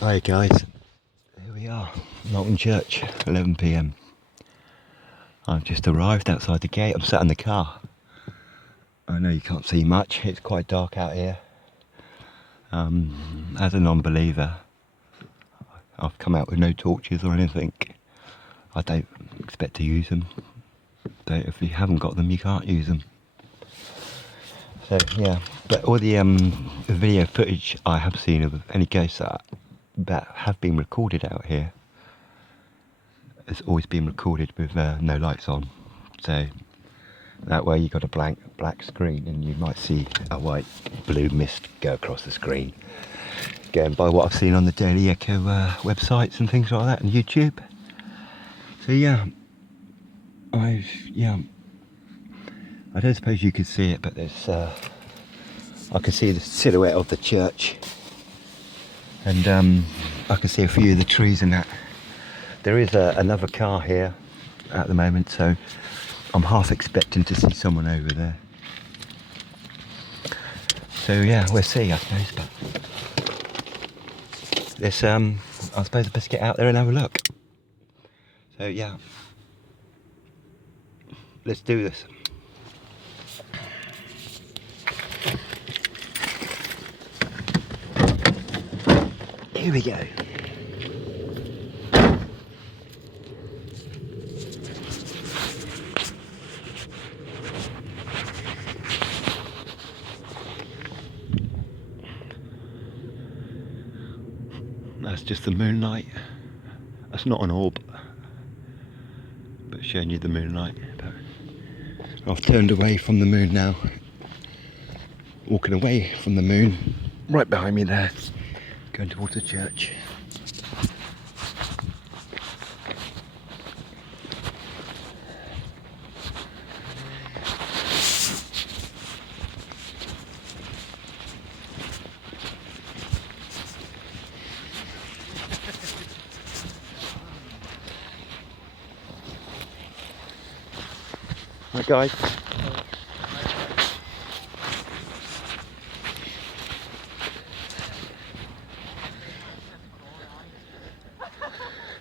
Hi guys, here we are, Knowlton Church, 11 p.m. I've just arrived outside the gate. I'm sat in the car. I know you can't see much, it's quite dark out here. As a non-believer, I've come out with no torches or anything. I don't expect to use them. If you haven't got them, you can't use them. So yeah, but all the video footage I have seen of any ghosts that have been recorded out here has always been recorded with no lights on. So that way you've got a black screen and you might see a white blue mist go across the screen. Going by what I've seen on the Daily Echo websites and things like that and YouTube. So yeah, I don't suppose you could see it, but there's I can see the silhouette of the church, and I can see a few of the trees and that. There is another car here at the moment, so I'm half expecting to see someone over there. So yeah, we'll see, I suppose. But this, I suppose I best get out there and have a look. So yeah, let's do this. Here we go. That's just the moonlight. That's not an orb, but showing you the moonlight. But I've turned away from the moon now. Walking away from the moon, right behind me there, going towards the church. Right guys.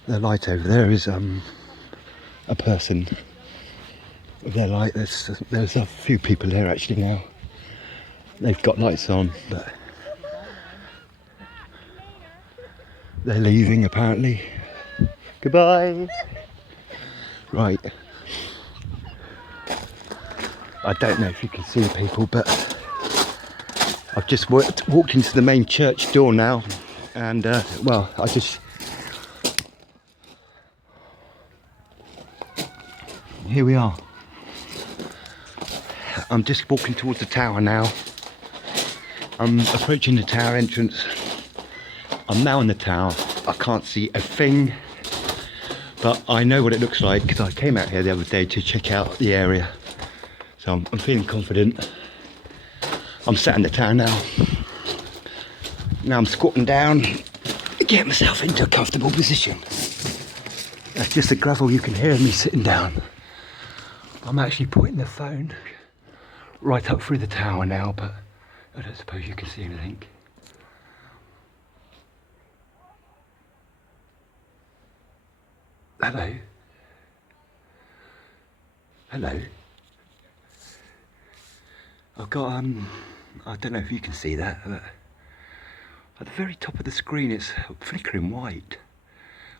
The light over there is a person with their light. There's a few people here actually now. They've got lights on, but they're leaving apparently. Goodbye. Right. I don't know if you can see people, but I've just walked into the main church door now, and well, here we are. I'm just walking towards the tower now. I'm approaching the tower entrance. I'm now in the tower. I can't see a thing, but I know what it looks like because I came out here the other day to check out the area. So I'm feeling confident. I'm sat in the tower now. Now I'm squatting down, get myself into a comfortable position. That's just the gravel, you can hear me sitting down. I'm actually pointing the phone right up through the tower now, but I don't suppose you can see anything. Hello? Hello? I've got, I don't know if you can see that, but at the very top of the screen it's flickering white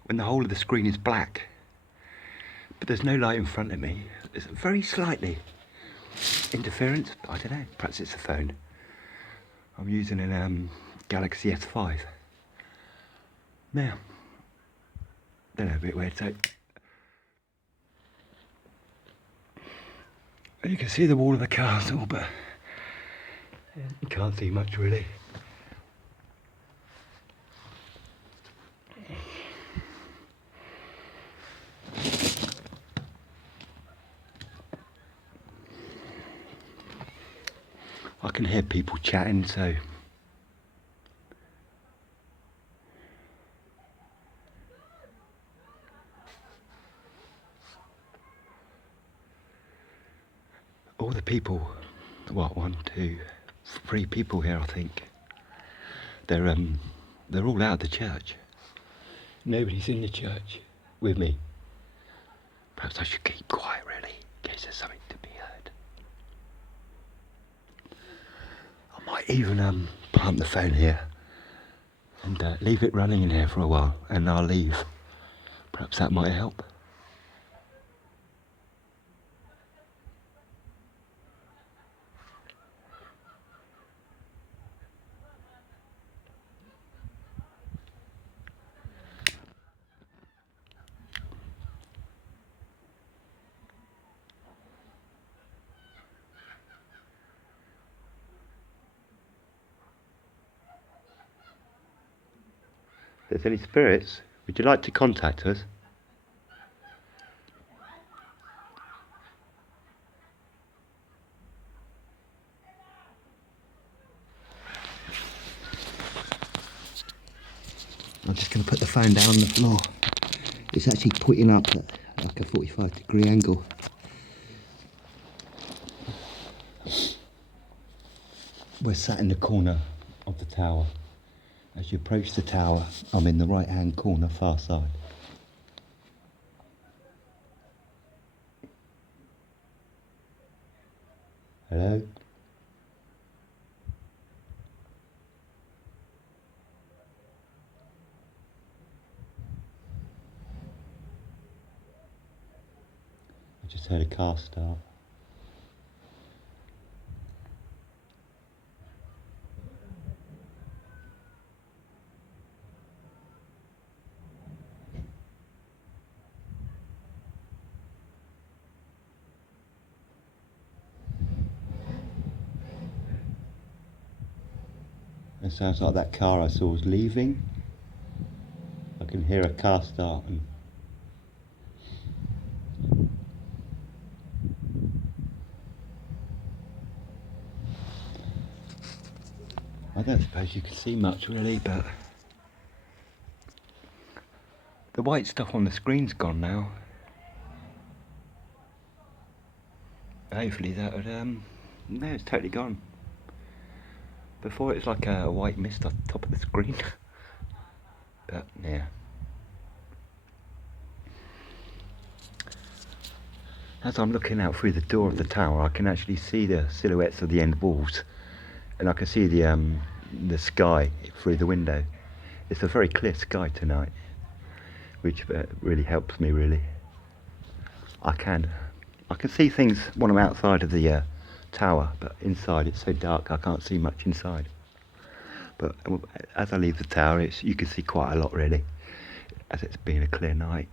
when the whole of the screen is black. But there's no light in front of me. It's very slightly interference. I don't know, perhaps it's the phone. I'm using a Galaxy S5. Now, don't know a bit where to take. You can see the wall of the castle, but you can't see much really. I can hear people chatting, so all the people, what, 1, 2, 3 people here I think. They're They're all out of the church. Nobody's in the church with me. Perhaps I should keep quiet, really, in case there's something to be heard. I might even plant the phone here and leave it running in here for a while, and I'll leave. Perhaps that might help. If there's any spirits, would you like to contact us? I'm just going to put the phone down on the floor. It's actually pointing up at like a 45-degree angle. We're sat in the corner of the tower. As you approach the tower, I'm in the right-hand corner, far side. Hello? I just heard a car start. It sounds like that car I saw was leaving. I can hear a car start and I don't suppose you can see much really, but the white stuff on the screen's gone now. Hopefully that would, no, it's totally gone. Before it was like a white mist on top of the screen. But yeah. As I'm looking out through the door of the tower, I can actually see the silhouettes of the end walls, and I can see the sky through the window. It's a very clear sky tonight, which really helps me. Really, I can see things when I'm outside of the tower, but inside it's so dark I can't see much inside. But as I leave the tower, you can see quite a lot really, as it's been a clear night.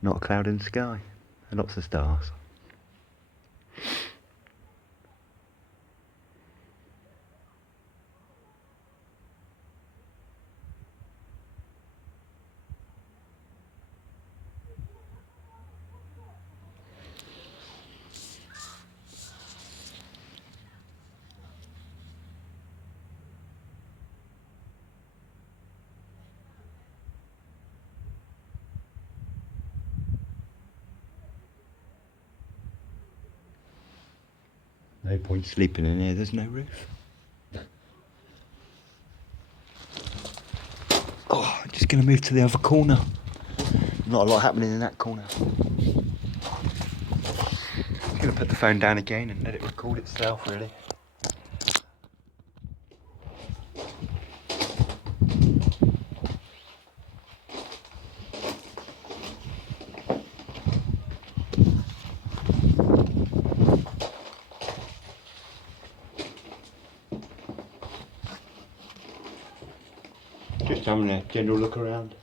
Not a cloud in the sky, and lots of stars. No point sleeping in here, there's no roof. Oh, I'm just going to move to the other corner. Not a lot happening in that corner. I'm going to put the phone down again and let it record itself, really. Just having a general look around.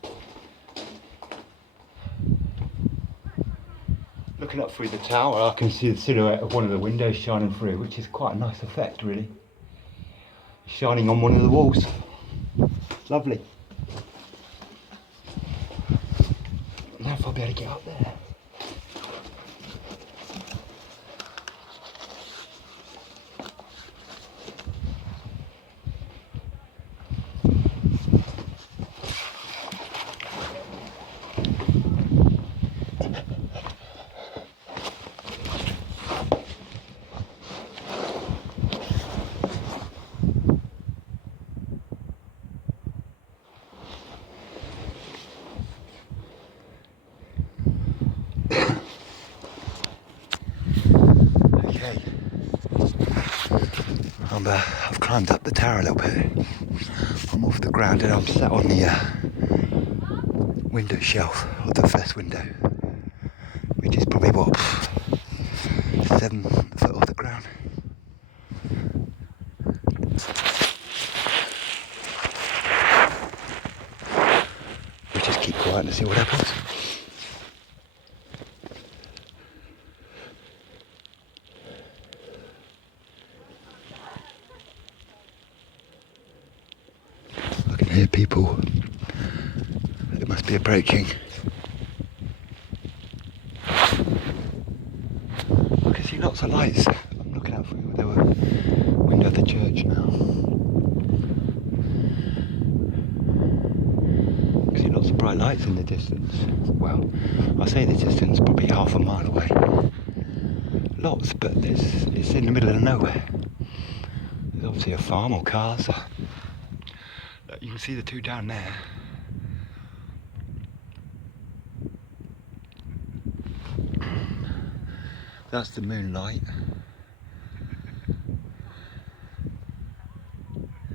Looking up through the tower, I can see the silhouette of one of the windows shining through, which is quite a nice effect, really. Shining on one of the walls. Lovely. Now if I'll be able to get up there. I've climbed up the tower a little bit. I'm off the ground and I'm sat on the window shelf of the first window, which is probably what, 7 foot off the ground. We just keep quiet and see what happens. I can hear people. It must be approaching. I can see lots of lights. I'm looking out through the window of the church now. I can see lots of bright lights in the distance. Well, I say the distance, probably half a mile away. Lots, but it's in the middle of nowhere. There's obviously a farm or cars. You can see the two down there. That's the moonlight.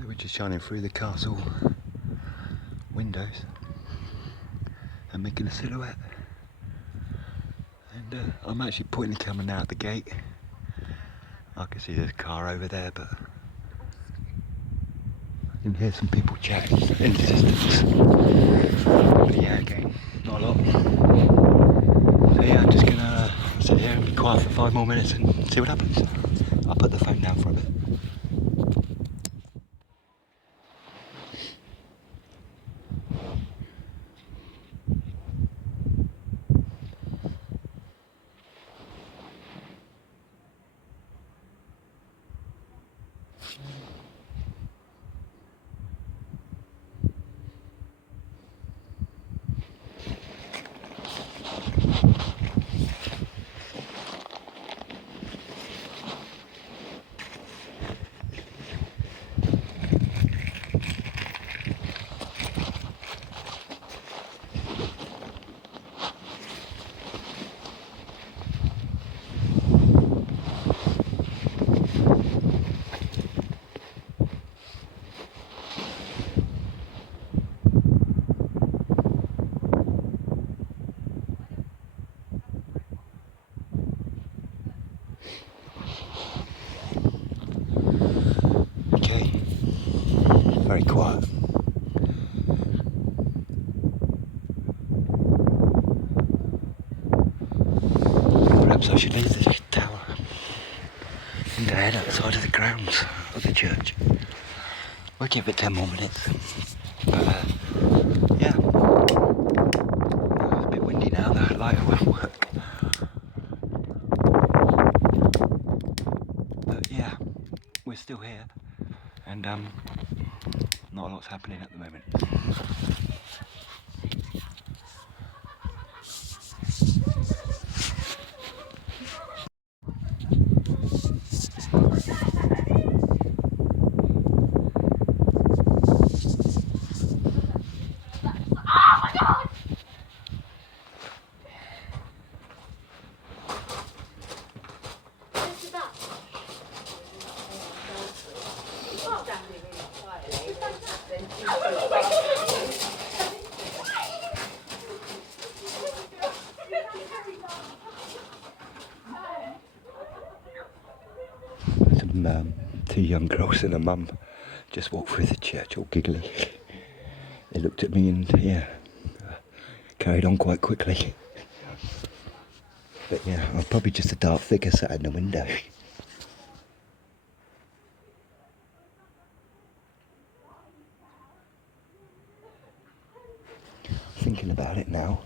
We're just shining through the castle windows and making a silhouette. And I'm actually pointing the camera now at the gate. I can see there's a car over there, but I can hear some people chatting in the distance. But yeah, again, not a lot. So yeah, I'm just gonna sit here and be quiet for 5 more minutes and see what happens. I'll put the phone down for a bit. Very quiet. Perhaps I should leave the tower and head outside of the grounds of the church. We'll give it 10 more minutes. But yeah, it's a bit windy now, the light won't work. But yeah, we're still here, and not a lot's happening at the moment. Two young girls and a mum just walked through the church all giggly. They looked at me and carried on quite quickly. But yeah, I was probably just a dark figure sat in the window. Thinking about it now,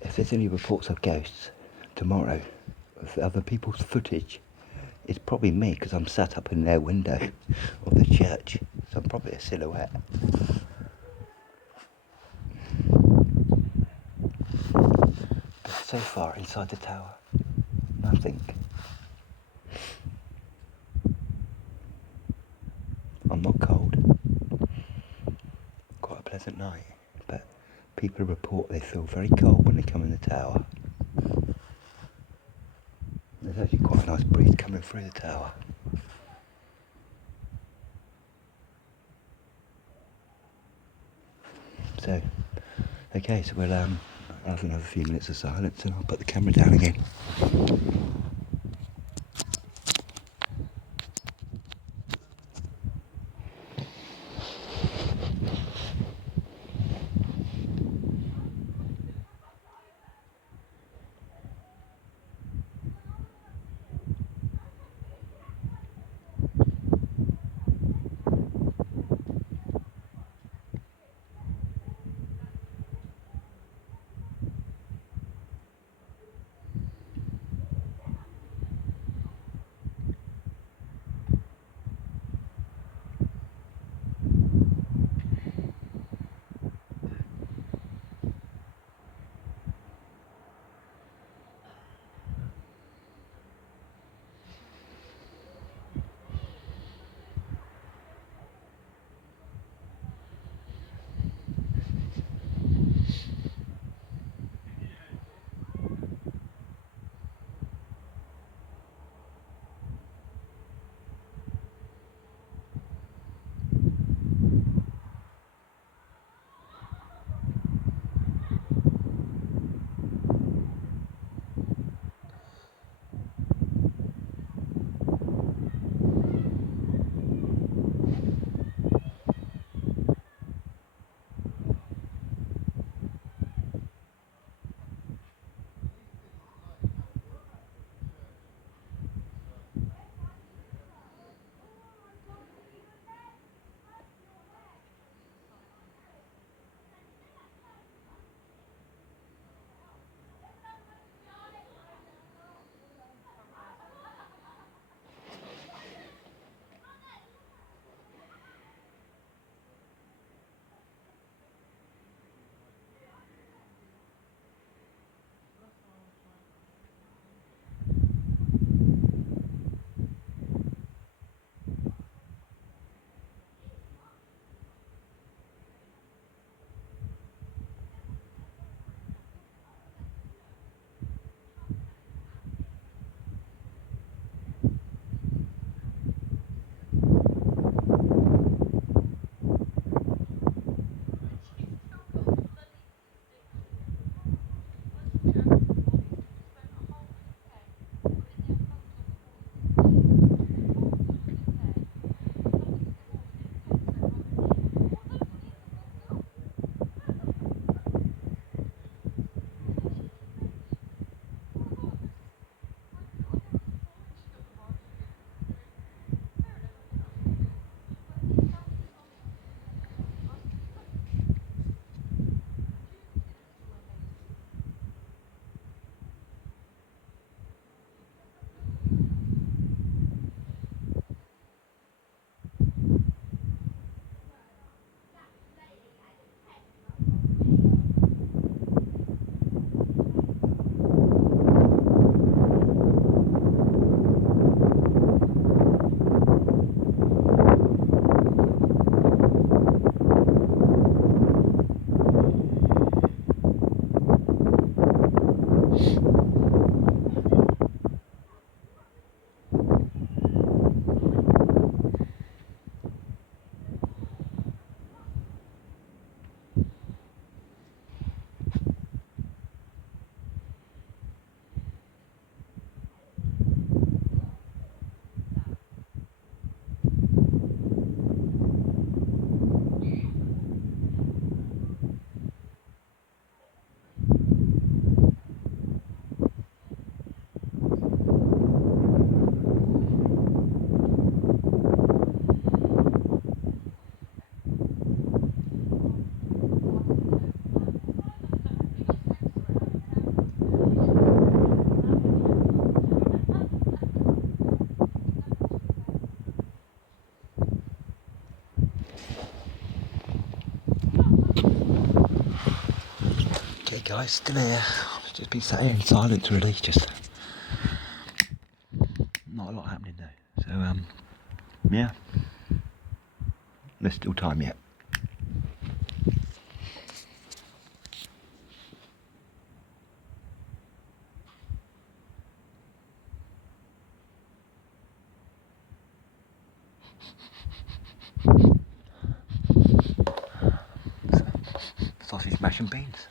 if there's any reports of ghosts tomorrow, of other people's footage, it's probably me, because I'm sat up in their window of the church, so I'm probably a silhouette. But so far inside the tower, nothing. I'm not cold. Quite a pleasant night, but people report they feel very cold when they come in the tower. There's actually quite a nice breeze coming through the tower. So, okay, so we'll have another few minutes of silence and I'll put the camera down again. Okay guys, still here. Just been sat here in silence really, just not a lot happening though. So yeah, there's still time yet. smashing beans.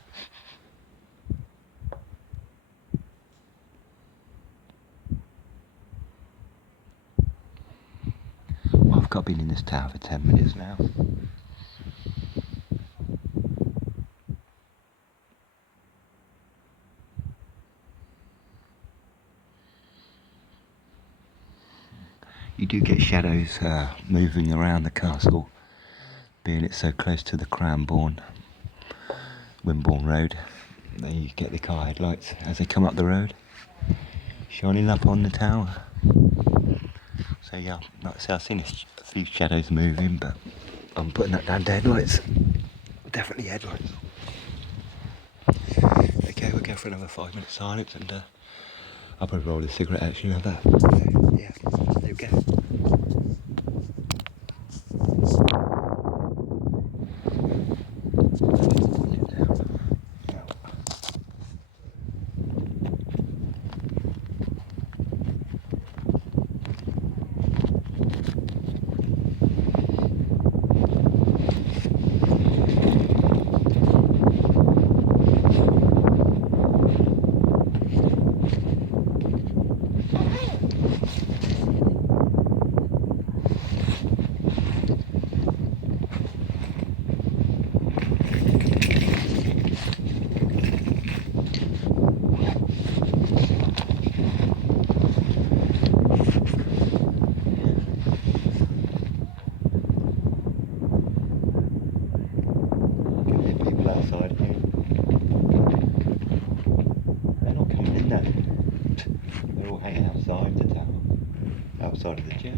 Well, I've been in this tower for 10 minutes now. You do get shadows moving around the castle, being it's so close to the Cranbourne, Wimborne Road. There you get the car headlights as they come up the road, shining up on the tower. So yeah, like I say, I've seen a few shadows moving, but I'm putting that down to headlights. Definitely headlights. Okay, we'll go for another 5 minute silence, and I'll probably roll a cigarette actually like that. So, yeah, there we go. Outside here. They're not coming in there. They're all hanging outside the tower, outside of the church.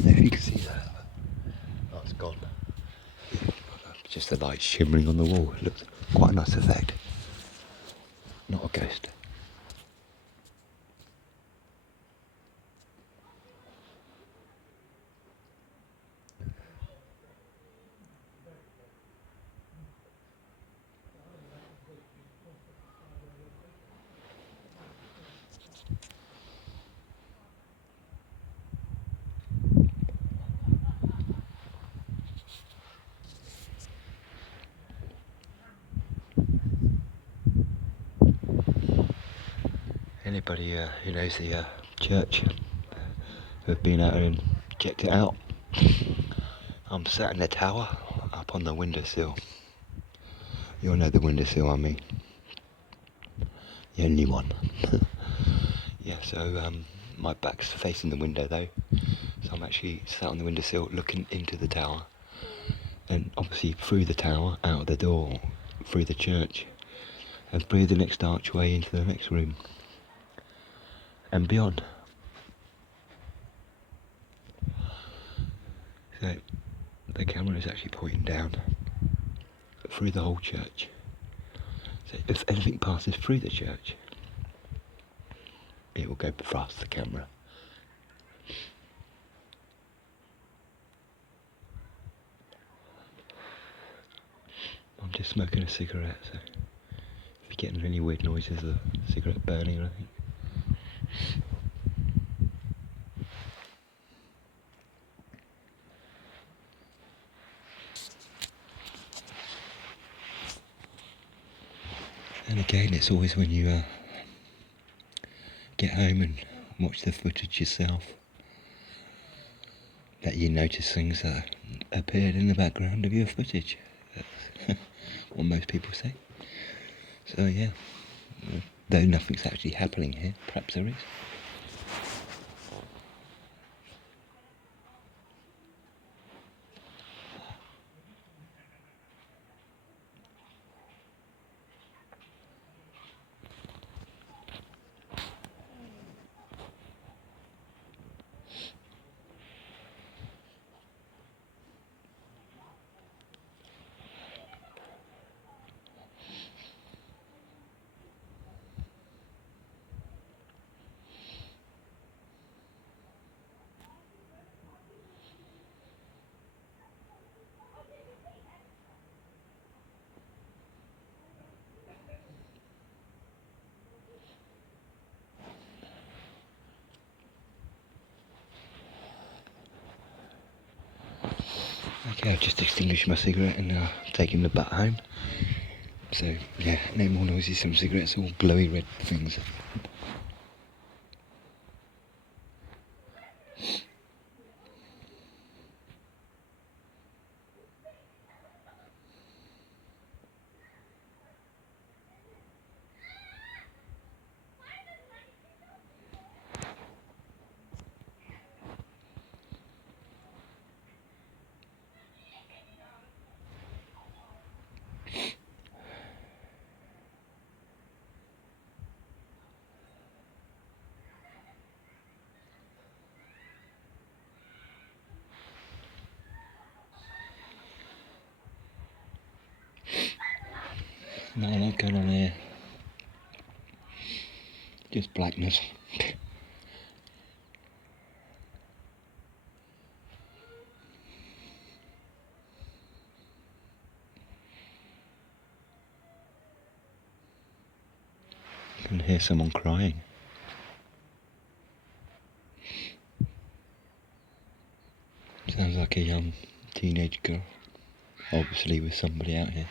You can see that. Oh, it's gone. Just the light shimmering on the wall. It looks quite a nice effect. Not a ghost. Anybody who knows the church, who have been out and checked it out, I'm sat in the tower, up on the windowsill. You all know the windowsill I mean. The only one. Yeah, so my back's facing the window though, so I'm actually sat on the windowsill looking into the tower, and obviously through the tower, out of the door, through the church, and through the next archway into the next room, and beyond. So the camera is actually pointing down through the whole church. So if anything passes through the church, it will go past the camera. I'm just smoking a cigarette, so if you're getting any weird noises of the cigarette burning or anything. And again, it's always when you get home and watch the footage yourself that you notice things that appeared in the background of your footage. That's what most people say. So yeah, though nothing's actually happening here, perhaps there is. Okay, I've just extinguished my cigarette and taken the butt home. So yeah, no more noises from cigarettes, all glowy red things. Not a lot going on here. Just blackness. I can hear someone crying. Sounds like a young teenage girl, obviously with somebody out here.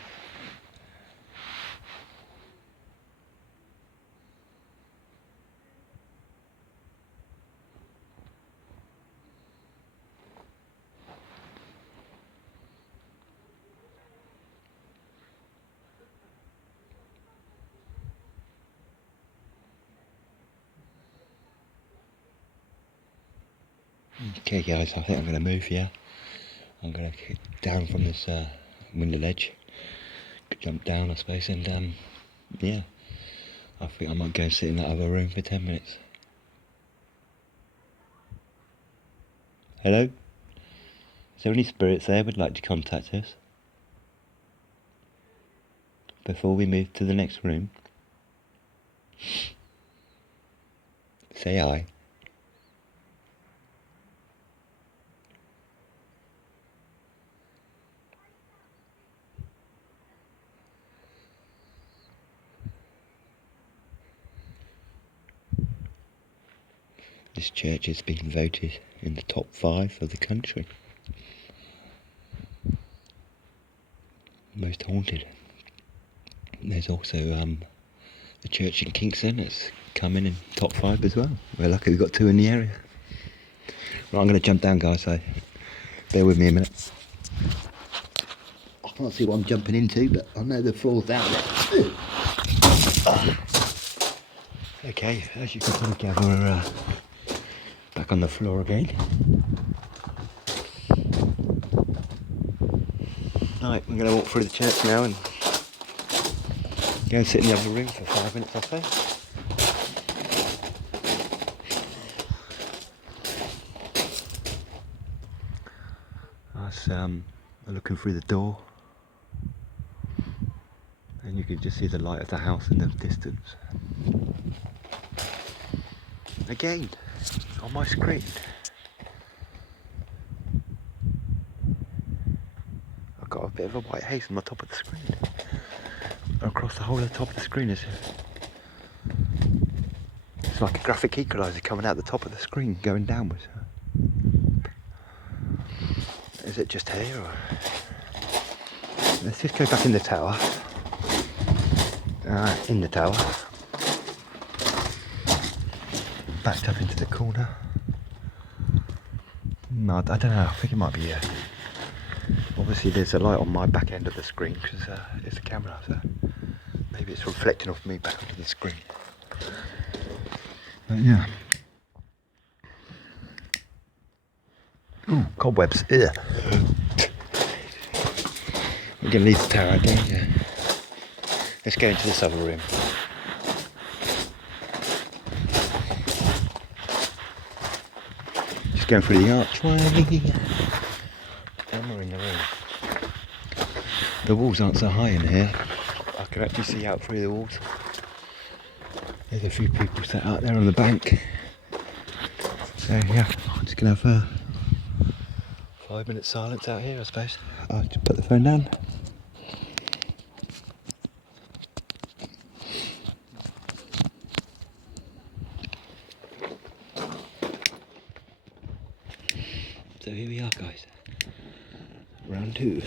Okay guys, I think I'm going to move here. I'm going to get down from this window ledge, jump down I suppose, and yeah, I think I might go and sit in that other room for 10 minutes. Hello? Is there any spirits there who'd like to contact us before we move to the next room? Say hi. This church has been voted in the top 5 of the country. Most haunted. There's also The church in Kingston has come in top 5 as well. We're lucky we've got 2 in the area. Right, I'm going to jump down, guys, so bear with me a minute. I can't see what I'm jumping into, but I know the floor's down there. Okay, as you can probably gather, we're back on the floor again. Right, I'm going to walk through the church now and go and sit in the other room for 5 minutes or so. I was looking through the door, and you can just see the light of the house in the distance. Again, on my screen. I've got a bit of a white haze on the top of the screen. Across the whole of the top of the screen it's like a graphic equaliser coming out the top of the screen going downwards. Is it just here or? Let's just go back in the tower. In the tower. Backed up into the corner. No, I don't know, I think it might be here. Obviously there's a light on my back end of the screen because it's a camera, so maybe it's reflecting off me back onto the screen. But yeah. Ooh, cobwebs. Ugh. We're going to leave the tower again, yeah. Let's go into this other room. Just going through the archway. And we're in the room. The walls aren't so high in here. I can actually see out through the walls. There's a few people sat out there on the bank. So yeah, I'm just going to have 5 minutes silence out here, I suppose. I'll just put the phone down. So here we are, guys. Round 2.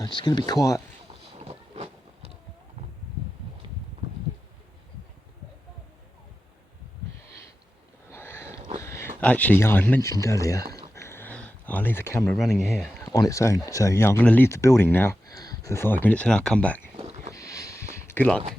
I'm just going to be quiet. Actually, yeah, I mentioned earlier, I'll leave the camera running here on its own. So yeah, I'm going to leave the building now for 5 minutes and I'll come back. Good luck.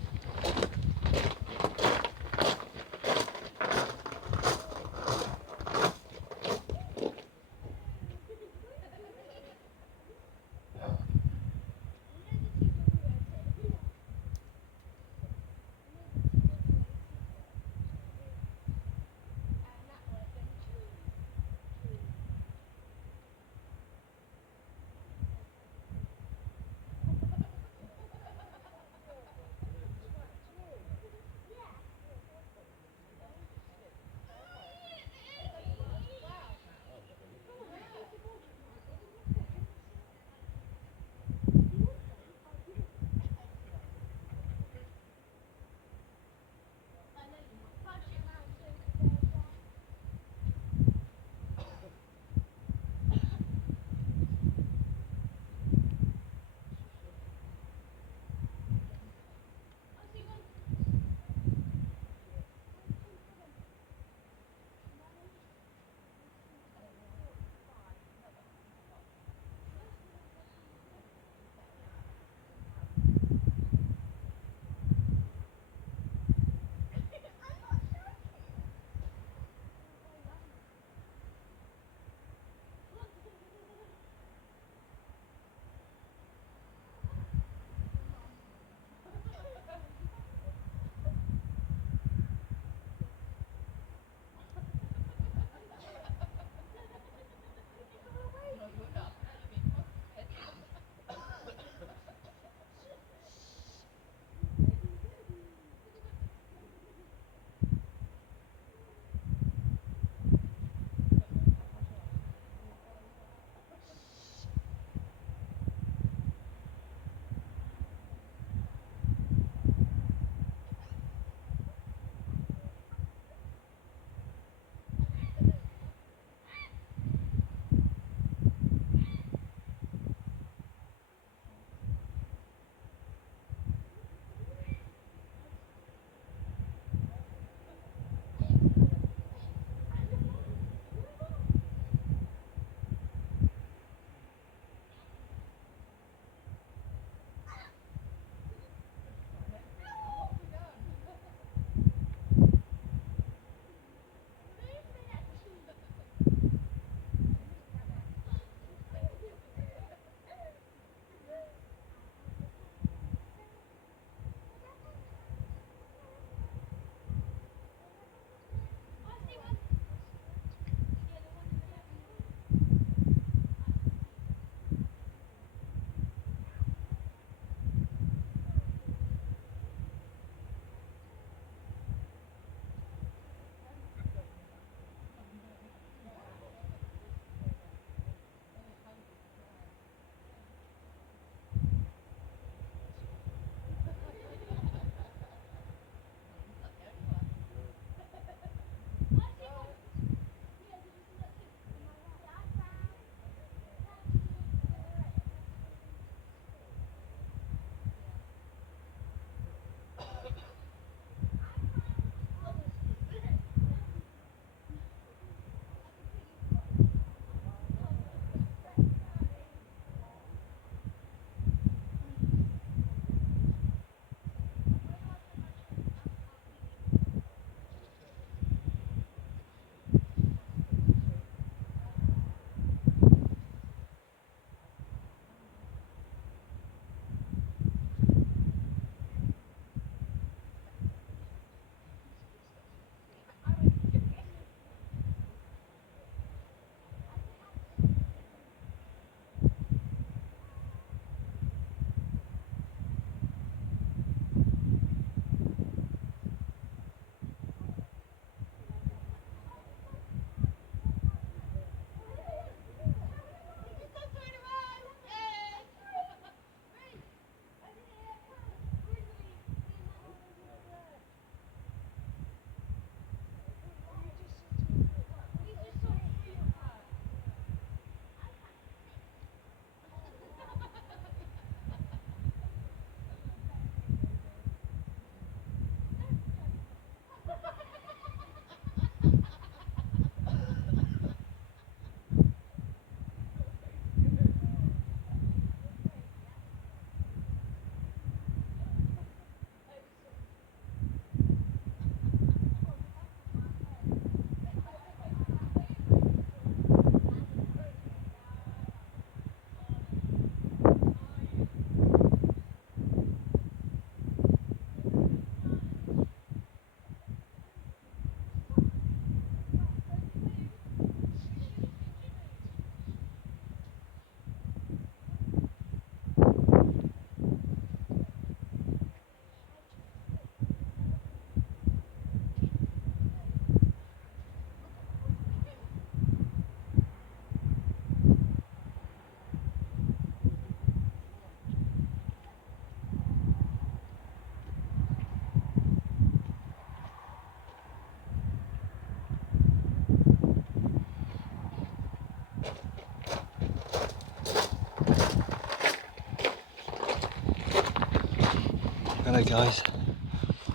Hello guys,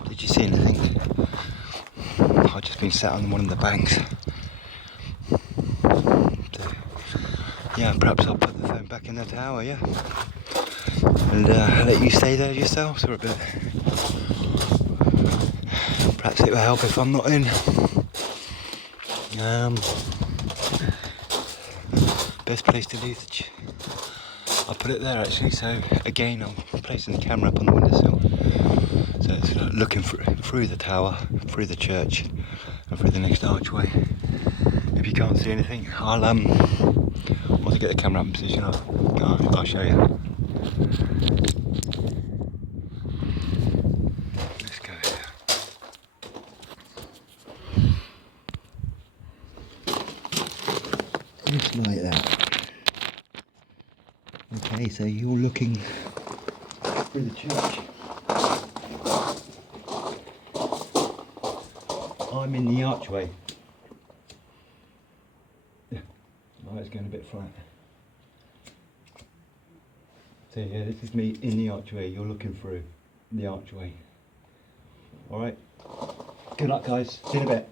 did you see anything? I've just been sat on one of the banks. So, yeah, perhaps I'll put the phone back in the tower, yeah. And let you stay there yourselves for a bit. Perhaps it will help if I'm not in. Best place to leave the I'll put it there actually, so again I'm placing the camera up on the windowsill. So it's looking through the tower, through the church and through the next archway. If you can't see anything, I'll once I get the camera up in position I'll show you. Let's go here. Just like that. Okay, so you're looking through the church. I'm in the archway. Yeah, oh, it's going a bit flat. So yeah, this is me in the archway. You're looking through the archway. All right. Good luck, guys. See you in a bit.